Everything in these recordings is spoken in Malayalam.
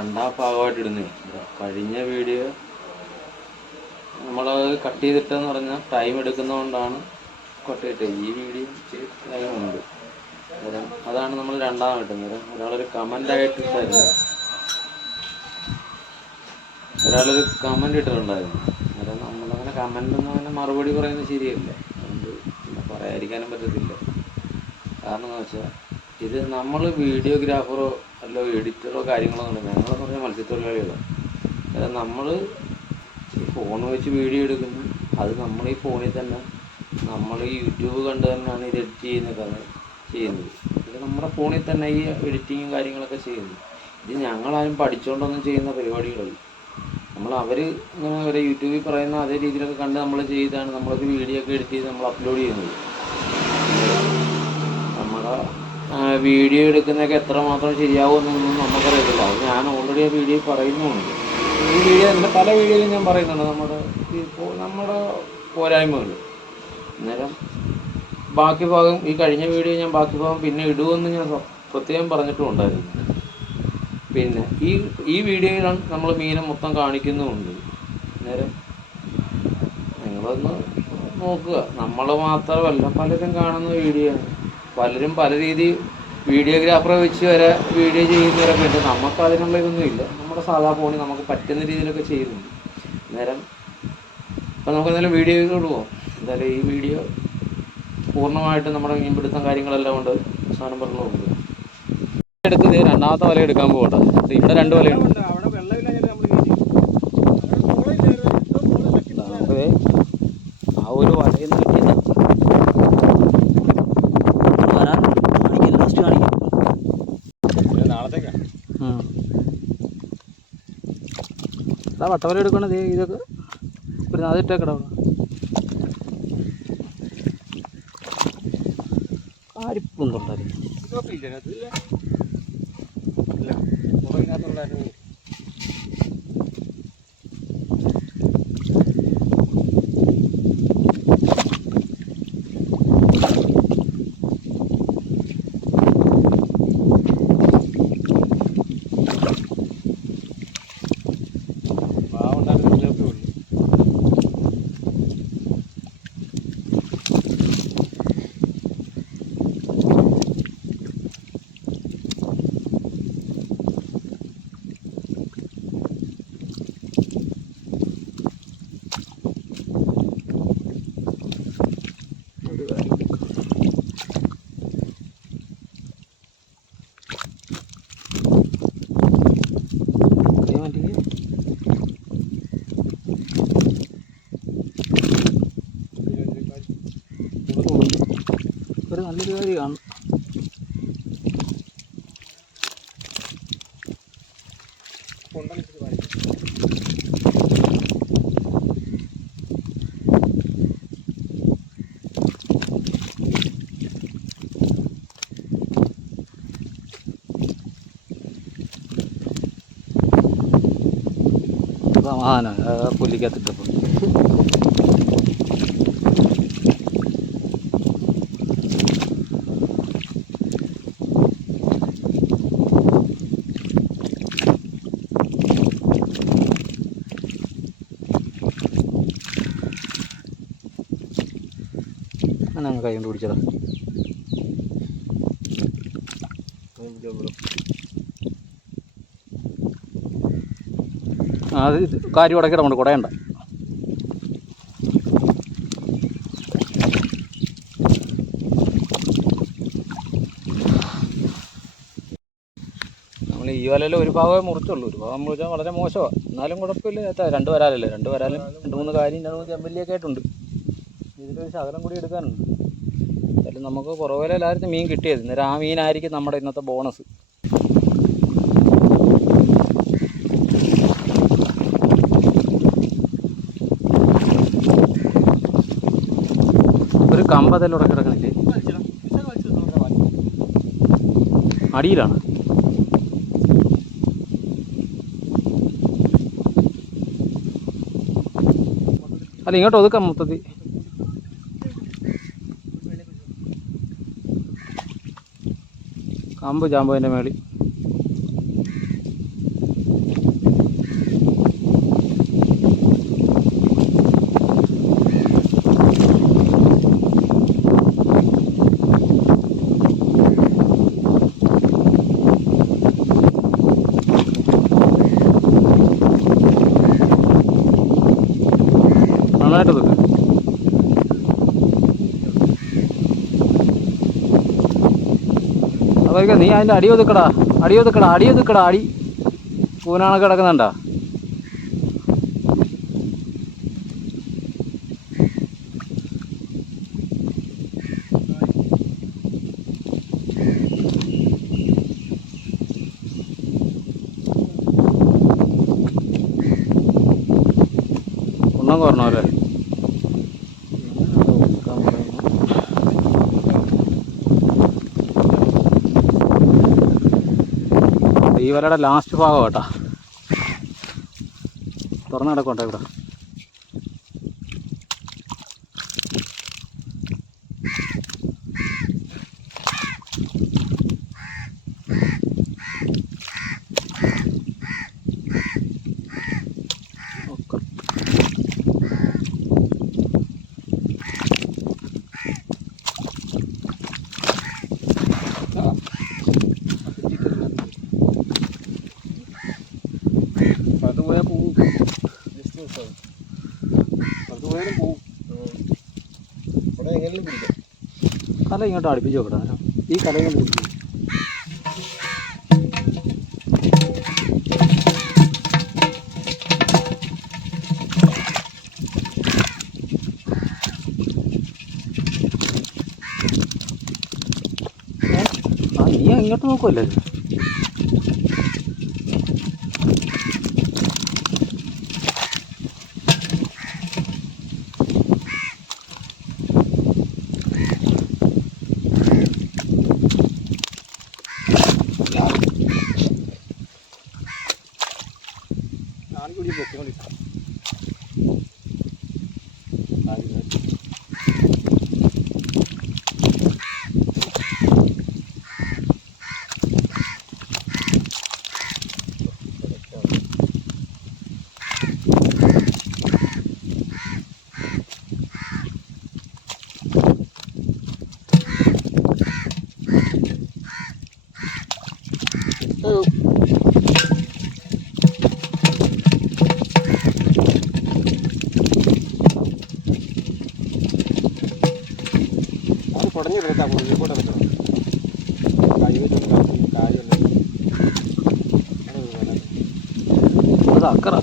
രണ്ടാം ഭാഗമായിട്ട് ഇടുന്നത്. കഴിഞ്ഞ വീഡിയോ നമ്മൾ കട്ട് ചെയ്തിട്ടെന്ന് പറഞ്ഞാൽ ടൈം എടുക്കുന്നതുകൊണ്ടാണ് കട്ട് ചെയ്തിട്ട്. ഈ വീഡിയോ ഇച്ചിരി ടൈമുണ്ട്. അതാണ് നമ്മൾ രണ്ടാമത് ഇട്ടുന്നത്. ഒരാളൊരു കമൻ്റായിട്ട് ഇട്ടായിരുന്നു, ഒരാളൊരു കമൻ്റ് ഇട്ടിട്ടുണ്ടായിരുന്നു. അന്നേരം നമ്മളങ്ങനെ കമൻ്റൊന്നും അങ്ങനെ മറുപടി പറയുന്നത് ശരിയല്ല. അതുകൊണ്ട് പിന്നെ പറയാതിരിക്കാനും പറ്റത്തില്ല. കാരണം എന്ന് വെച്ചാൽ ഇത് നമ്മൾ വീഡിയോഗ്രാഫറോ അല്ലോ എഡിറ്ററോ കാര്യങ്ങളോ ഒന്നും ഞങ്ങളെന്ന് പറഞ്ഞാൽ മത്സ്യത്തൊഴിലാളികളാണ്. അതായത് നമ്മൾ ഈ ഫോൺ വെച്ച് വീഡിയോ എടുക്കുന്നു. അത് നമ്മൾ ഈ ഫോണിൽ തന്നെ നമ്മൾ യൂട്യൂബ് കണ്ട് തന്നെയാണ് ഇത് എഡിറ്റ് ചെയ്യുന്നത്. ഇത് നമ്മുടെ ഫോണിൽ തന്നെ ഈ എഡിറ്റിങ്ങും കാര്യങ്ങളൊക്കെ ചെയ്യുന്നു. ഇത് ഞങ്ങളാരും പഠിച്ചുകൊണ്ടൊന്നും ചെയ്യുന്ന പരിപാടികളല്ല. അവർ ഇങ്ങനെ ഒരു യൂട്യൂബിൽ പറയുന്ന അതേ രീതിയിലൊക്കെ കണ്ട് നമ്മൾ ചെയ്താണ് നമ്മളൊരു വീഡിയോ ഒക്കെ എഡിറ്റ് ചെയ്ത് നമ്മൾ അപ്ലോഡ് ചെയ്യുന്നത്. നമ്മുടെ വീഡിയോ എടുക്കുന്നതൊക്കെ എത്രമാത്രം ശരിയാവുമെന്നൊന്നും നമുക്കറിയത്തില്ല. അത് ഞാൻ ഓൾറെഡി ആ വീഡിയോ പറയുന്നുമുണ്ട്. ഈ വീഡിയോ എൻ്റെ പല വീഡിയോയിലും ഞാൻ പറയുന്നുണ്ട് നമ്മുടെ പോരായ്മകൾ. അന്നേരം ബാക്കി ഭാഗം ഈ കഴിഞ്ഞ വീഡിയോ ഞാൻ ബാക്കി ഭാഗം പിന്നെ ഇടുമെന്ന് ഞാൻ പ്രത്യേകം പറഞ്ഞിട്ടുമുണ്ടായിരുന്നു. പിന്നെ ഈ വീഡിയോയിലാണ് നമ്മൾ മീനെ മൊത്തം കാണിക്കുന്നുമുണ്ട്. അന്നേരം നിങ്ങളൊന്ന് നോക്കുക. നമ്മൾ മാത്രമല്ല പലരും കാണുന്ന വീഡിയോ ആണ്. പലരും പല രീതി വീഡിയോഗ്രാഫറെ വെച്ച് വരെ വീഡിയോ ചെയ്യുന്നവരൊക്കെ ഉണ്ട്. നമുക്ക് അതിനുള്ള ഇതൊന്നും ഇല്ല. നമ്മുടെ സാധാ ഫോണിൽ നമുക്ക് പറ്റുന്ന രീതിയിലൊക്കെ ചെയ്യുന്നുണ്ട്. അന്നേരം അപ്പോൾ നമുക്ക് എന്തായാലും വീഡിയോയിലോട്ട് പോകാം. എന്തായാലും ഈ വീഡിയോ പൂർണ്ണമായിട്ട് നമ്മുടെ മീൻപിടുത്തം കാര്യങ്ങളെല്ലാം കൊണ്ട് സാധനം പറഞ്ഞുകൊണ്ട് എടുത്ത് രണ്ടാമത്തെ വല എടുക്കാൻ പോകട്ടെ. ഇവിടെ 2 വലയുണ്ട്. ആ ഒരു വലയിൽ നിന്ന് കിട്ടിയതാണ്. അതാ വട്ടവല എടുക്കണത്. ഇതൊക്കെ ഒരു അതിട്ടേക്കട ആരിപ്പൊന്നുണ്ടായിരുന്നു. ഒരു നല്ലൊരു കാര്യമാണ്. സമാധാനം പുല്ലിക്കത്തിട്ടപ്പോൾ അങ്ങനെ കൈ കൊണ്ട് പിടിച്ചതാ. അത് കാര്യം ഉടക്കിടമുണ്ട്, കുടയണ്ട. നമ്മൾ ഈ വലയിൽ ഒരു ഭാഗമേ മുറിച്ചുള്ളൂ. ഒരു ഭാഗം മുറിച്ചാൽ വളരെ മോശമാണ്. എന്നാലും കുഴപ്പമില്ല. 2 വരാലല്ലേ, 2 വരാലും 2-3 കാര്യം 2-3 ചെമ്പല്ലിയൊക്കെ ആയിട്ടുണ്ട്. ഇതിലൊരു ശകലം കൂടി എടുക്കാനുണ്ട്. എന്തായാലും നമുക്ക് കുറവിലായിരുന്നു മീൻ കിട്ടിയത്. അന്നേരം ആ മീനായിരിക്കും നമ്മുടെ ഇന്നത്തെ ബോണസ്. ഒരു കമ്പതെല്ലാം ഉടക്കി കിടക്കണില്ലേ? അടിയിലാണ്. അല്ല, ഇങ്ങോട്ട് ഒതുക്കാം മൊത്തത്തിൽ. കമ്പ് ചാമ്പതിൻ്റെ മേളിൽ നന്നായിട്ട് ഒതുക്ക്. അതൊക്കെ നീ അതിൻ്റെ അടി ഒതുക്കടാ, അടി ഒതുക്കടാ, അടി ഒതുക്കടാ, അടി കൂനാണൊക്കെ കിടക്കുന്നുണ്ടാ. ഒന്നും കുറഞ്ഞല്ലേ ഈ വലയുടെ ലാസ്റ്റ് ഭാഗം കേട്ടാ, തുറന്നു കിടക്കോട്ടെ ഇവിടെ. അത് പോയാൽ പോവും, അത് പോയാലും പോവും. കല ഇങ്ങോട്ട് അടുപ്പിച്ച് നോക്കട്ടെ, ഈ കല ഇങ്ങനെ പിടിക്കും. നീ ഇങ്ങോട്ട് നോക്കുമല്ലേ? കൂടി പൊക്കിക്കൊണ്ടിരിക്കും. കുടഞ്ഞെടുത്താൽ കൂടെ കൂടെ വെക്കണം. അത് അക്കറ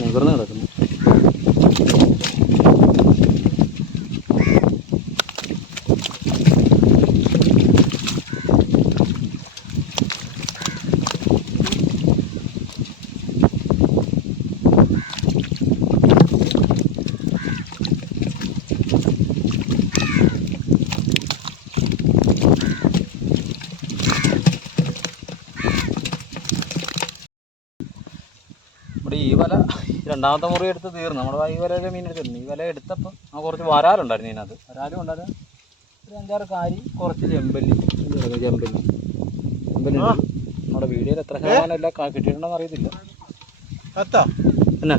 നിവർന്ന് കിടക്കുന്നു. ഇവിടെ ഈ വല രണ്ടാമത്തെ മുറി എടുത്ത് തീർന്നു. നമ്മുടെ ഈ വലയിലെ മീൻ എടുത്തിരുന്നു. ഈ വല എടുത്തപ്പോൾ ആ കുറച്ച് വരാലുണ്ടായിരുന്നു ഇതിനകത്ത്. വരാലും ഉണ്ടായിരുന്നു, ഒരു 5-6 കാരി, കുറച്ച് ചെമ്പല്ലി. ചെമ്പല്ലി നമ്മുടെ വീഡിയോയിൽ എത്ര ശതമാനം എല്ലാം കിട്ടിയിട്ടുണ്ടെന്ന് അറിയത്തില്ല. എന്നാ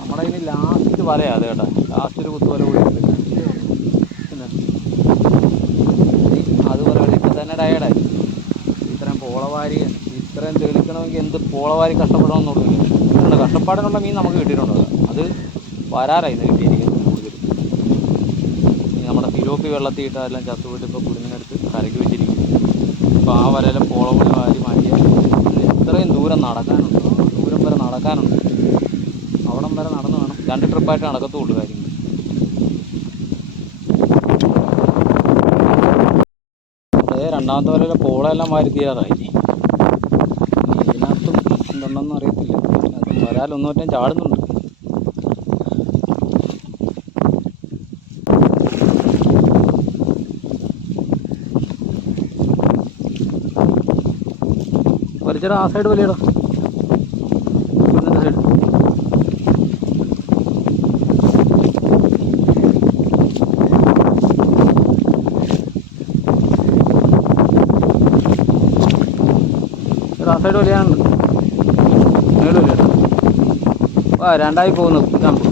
നമ്മുടെ ഇനി ലാസ്റ്റ് വലയാണ് അത് കേട്ടോ. ലാസ്റ്റ് ഒരു കുത്തുവല കൂടി ഉണ്ട്. അതുപോലെ ഇപ്പം തന്നെ ടയേർഡായി. ഇത്രയും പോളവാരി ഇത്രയും തെളിക്കണമെങ്കിൽ എന്ത് പോളവാരി കഷ്ടപ്പെടണമെന്നുള്ളൂ. കഷ്ടപ്പാടിനുള്ള മീൻ നമുക്ക് കിട്ടിയിട്ടുണ്ടോ? അത് വരാറായി ഇന്ന് കിട്ടിയിരിക്കുന്നത് കൂടുതൽ. നമ്മുടെ സിലോപ്പി വെള്ളത്തിയിട്ട് അതെല്ലാം ചത്തുപോയിട്ട് ഇപ്പോൾ കുടുങ്ങിനടുത്ത് കരയ്ക്ക് വെച്ചിരിക്കുന്നു. ഇപ്പോൾ ആ വരയിലെ പോളവണി വാരി മാറ്റിയാൽ ഇത്രയും ദൂരം നടക്കാനുണ്ട്, ദൂരം വരെ നടക്കാനുണ്ട്. അവിടം വരെ നടന്നു വേണം. 2 ട്രിപ്പായിട്ട് നടക്കത്തുള്ളൂ കാര്യങ്ങൾ. രണ്ടാമത്തെ വരയിലെ പോളെല്ലാം വാരി തീരാറായി. ഇതിനകത്തും എന്തുണ്ടെന്ന് അറിയത്തില്ല. അത് വരാൽ ഒന്നുമറ്റം ചാടുന്നുണ്ട്. ചേട്ടാ ആ സൈഡ് വലിയടാ, സൈഡ് ആ സൈഡ് വലിയാനുണ്ട്, മേട് വലിയ രണ്ടായി പോകുന്നു ജമ്പ്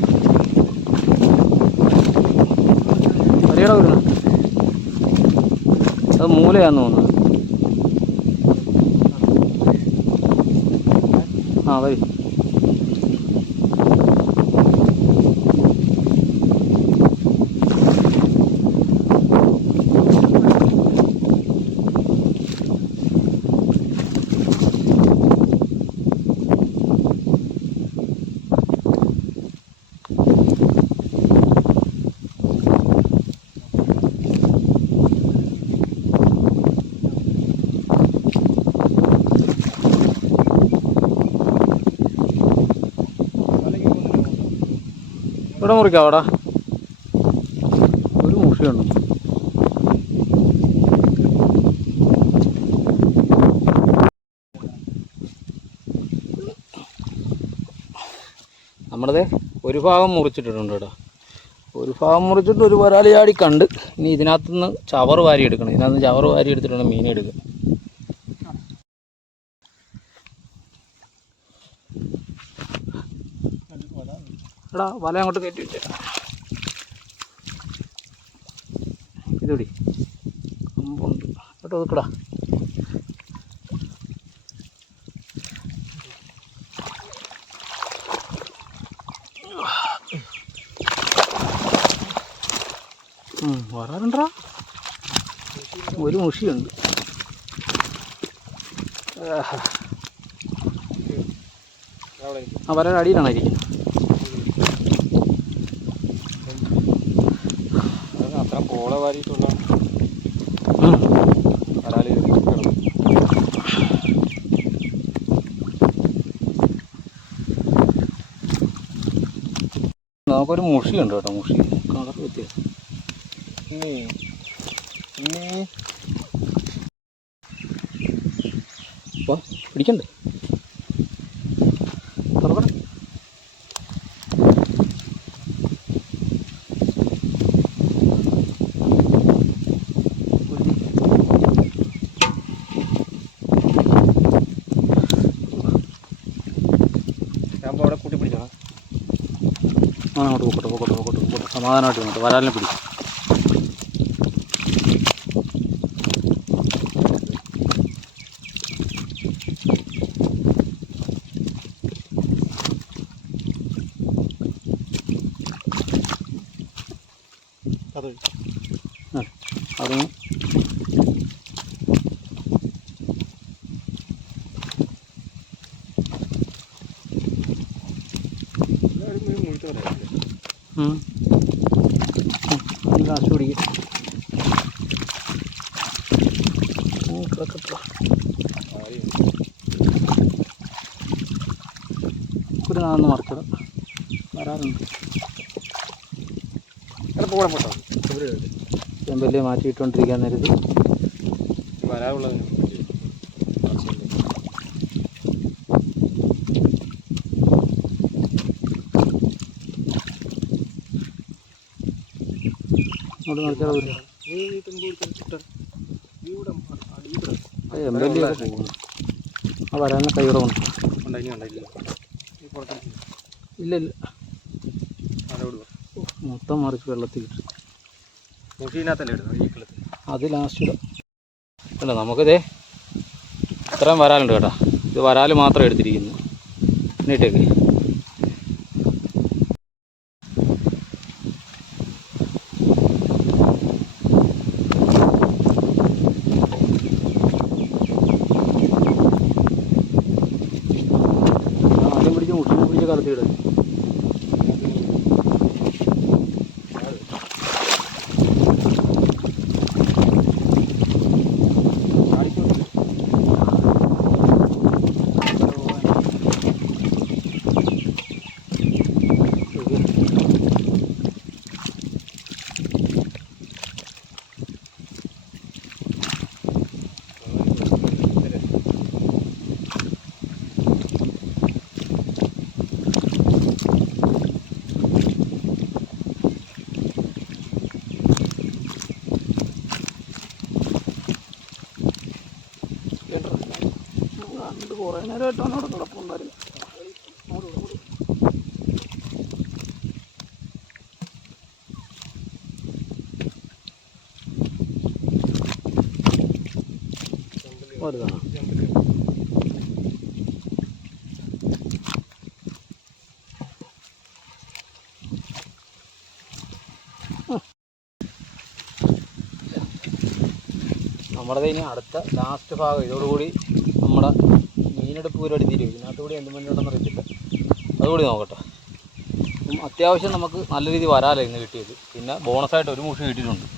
വലിയടാ വരുന്നു. അത് മൂലയാന്ന് തോന്നുന്നത്. ആ വരി ഇവിടെ മുറിക്കാം. അവിടെ ഒരു മുഷിയുണ്ട്. നമ്മുടേത് ഒരു ഭാഗം മുറിച്ചിട്ടിട്ടുണ്ട് കേട്ടോ. ഒരു ഭാഗം മുറിച്ചിട്ട് ഒരു വരാലി ചാടി കണ്ട്. ഇനി ഇതിനകത്തുനിന്ന് ചവറ് വാരി എടുക്കണം. ഇതിനകത്ത് ചവറ് വാരി എടുത്തിട്ടാണ് മീൻ എടുക്കുക. എടാ വല അങ്ങോട്ട് കയറ്റി വെച്ചേ. ഇതുടി കമ്പുണ്ട് കേട്ടോ, ഒതുക്കടാ. വരാറുണ്ടാ, ഒരു മുഷിയുണ്ട്. ആ വരാൻ അടിയിലാണ് ഇരിക്കുന്നത്. അത്ര പോള വാരിയിട്ടുള്ള നമുക്കൊരു മുഷിയുണ്ട് കേട്ടോ. മുഷി കളർ വ്യത്യാസം. അപ്പോൾ പിടിക്കണ്ടേ? തുറക്കണം. അവിടെ കൂട്ടി പിടിക്കണം. അങ്ങോട്ട് പോക്കട്ടെ സമാധാനമായിട്ട് വന്നിട്ട് വരാലിനെ പിടിക്കും. അതിന് ലാസ്റ്റ് പിടിക്കും. ഒരു നാന്ന് മറിച്ചിടാം. വരാറുണ്ട്. ചെമ്പല്ലേ മാറ്റിയിട്ടുകൊണ്ടിരിക്കാൻ നേരത്ത് വരാറുള്ളത് എമ്പല്ലിയൊക്കെ പോകുന്നു. ആ വരാനെ കൈയുടെ കൊണ്ട് ഇല്ല മൊത്തം മറിച്ച് വെള്ളത്തിൽ കിട്ടും. അത് ലാസ്റ്റ് ഇടാം. അല്ല നമുക്കിതേ ഇത്രയും വരാലുണ്ട് കേട്ടോ. ഇത് വരാൽ മാത്രം എടുത്തിരിക്കുന്നു. എന്നിട്ടേക്ക് ആദ്യം പിടിച്ച് മുഷിനെ പിടിച്ച് കലത്തിയിടും. കുറേ നേരമായിട്ടാണ് അവിടെ കിടപ്പുണ്ടായിരുന്നു. വലുതാണ്. നമ്മുടെ ഇനി അടുത്ത ലാസ്റ്റ് ഭാഗം ഇതോടുകൂടി നമ്മുടെ മീനെടുപ്പ് പരിപാടി തീരും. ഇതിനകത്തുകൂടി എന്ത് മീനുണ്ടെന്ന് അറിയത്തില്ല, അതുകൂടി നോക്കട്ടെ. അത്യാവശ്യം നമുക്ക് നല്ല രീതിയിൽ വരാല ഇന്ന് കിട്ടിയത്. പിന്നെ ബോണസായിട്ട് ഒരു മുഷി കിട്ടിയിട്ടുണ്ട്.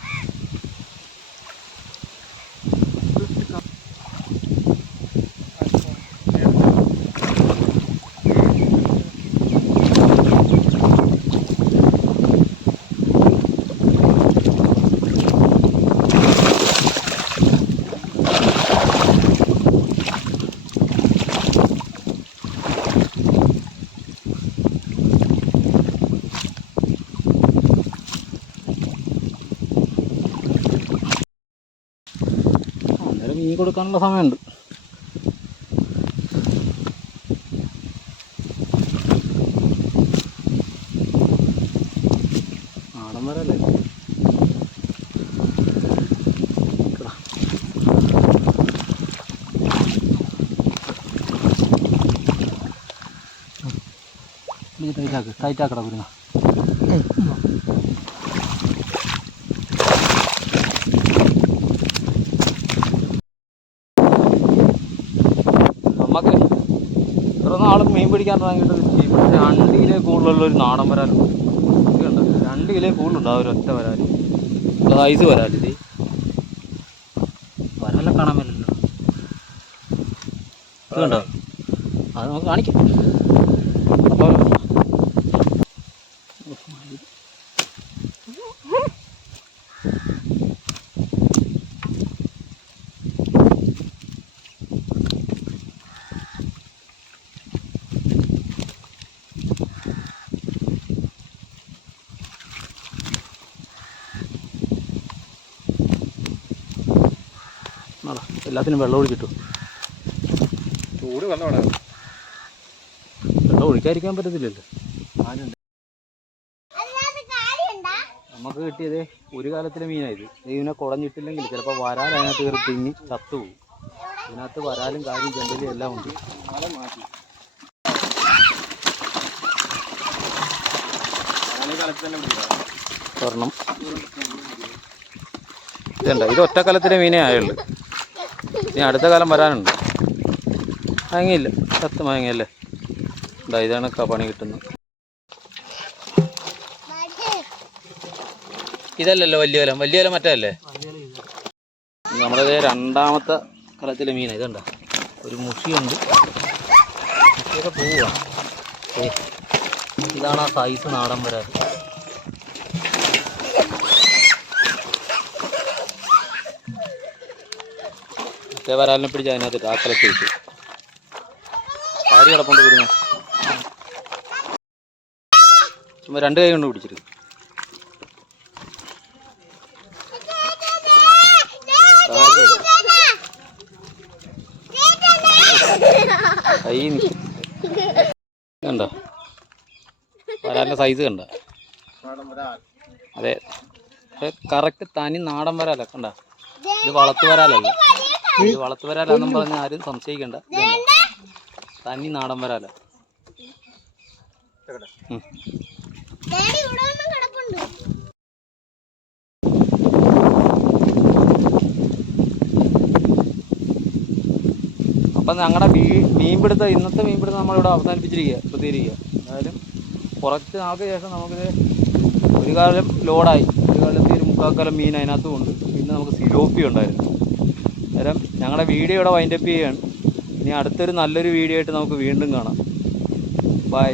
മീൻ കൊടുക്കാനുള്ള സമയമുണ്ട്. നാടൻ വരല്ലേ ടൈറ്റാക്കട കുരുങ്ങ. നമുക്ക് ഇത്ര നാളും മീൻ പിടിക്കാൻ തുടങ്ങിയിട്ട് 2 കിലോ കൂടുതലുള്ളൊരു നാടൻ വരാലുണ്ട്. ഇതുണ്ട് 2 കിലോ കൂടുതലുണ്ട് ആ ഒരു ഒറ്റ വരാൽ. സൈസ് വരാൽ. ഇത് വരാലെ കാണാൻ പറ്റില്ലല്ലോ. ഇത് കണ്ടോ, അത് നമുക്ക് കാണിക്കാം. അപ്പോൾ എല്ലാത്തിനും വെള്ളം ഒഴിച്ചിട്ടു. ചൂട് വെള്ളം വെള്ളം ഒഴിക്കാതിരിക്കാൻ പറ്റത്തില്ലല്ലോ. നമുക്ക് കിട്ടിയത് ഒരു കാലത്തിലെ മീനായത്. ഇതിനെ കുടഞ്ഞിട്ടില്ലെങ്കിൽ ചിലപ്പോൾ വരാൽ അതിനകത്ത് കയറി തിങ്ങി ചത്തുപോകും. ഇതിനകത്ത് വരാലും കാര്യം ചെമ്പലും എല്ലാം ഉണ്ട്. സ്വർണം ഇതുണ്ട്. ഇത് ഒറ്റക്കാലത്തിലെ മീനേ ആയുള്ളൂ. ഇനി അടുത്ത കാലം വരാനുണ്ട്. മയങ്ങിയില്ല, ചത്ത് മയങ്ങിയല്ലേ. എന്താ ഇതാണ് പണി കിട്ടുന്നത്. ഇതല്ലല്ലോ വലിയ കലം. വലിയ കലം മറ്റല്ലേ. നമ്മുടെ രണ്ടാമത്തെ കലത്തിലെ മീനാണ്. ഇതുണ്ട ഒരു മുഷിയുണ്ട്. മുഷിയൊക്കെ പോവുക. ഇതാണ് ആ സൈസ് നാടൻ വരാൽ. മറ്റേ വരാലിനെ പിടിച്ച് അതിനകത്ത് ആ കലത്തിൽ വെച്ചു. ആര് കിടപ്പുണ്ട് വരുന്ന ചുമ്മാ 2 കൈ കൊണ്ട് പിടിച്ചിട്ട്. കൈ കണ്ടോ വരാലിൻ്റെ സൈസ് കണ്ട. അതെ, കറക്റ്റ് തനി നാടൻ വരാല. കണ്ട, ഇത് വളർത്തു വരാലല്ല. ഇത് വളർത്തു വരാലെന്നും പറഞ്ഞ് ആരും സംശയിക്കണ്ട. തനി നാടൻ വരാല. അപ്പം ഞങ്ങളുടെ മീൻപിടുത്തം ഇന്നത്തെ മീൻപിടുത്തം നമ്മളിവിടെ അവസാനിപ്പിച്ചിരിക്കുക. ശ്രദ്ധിച്ചിരിക്കുക. എന്തായാലും കുറച്ച് നാൾക്ക് ശേഷം നമുക്കിത് ഒരു കാലം ലോഡായി. ഒരു കാലത്ത് ഒരു 3/4 കാലം മീൻ അതിനകത്തും ഉണ്ട്. പിന്നെ നമുക്ക് സിലോപ്പി ഉണ്ടായിരുന്നു. അന്നേരം ഞങ്ങളുടെ വീഡിയോ ഇവിടെ വൈൻഡപ്പ് ചെയ്യുകയാണ്. ഇനി അടുത്തൊരു നല്ലൊരു വീഡിയോ ആയിട്ട് നമുക്ക് വീണ്ടും കാണാം. ബൈ.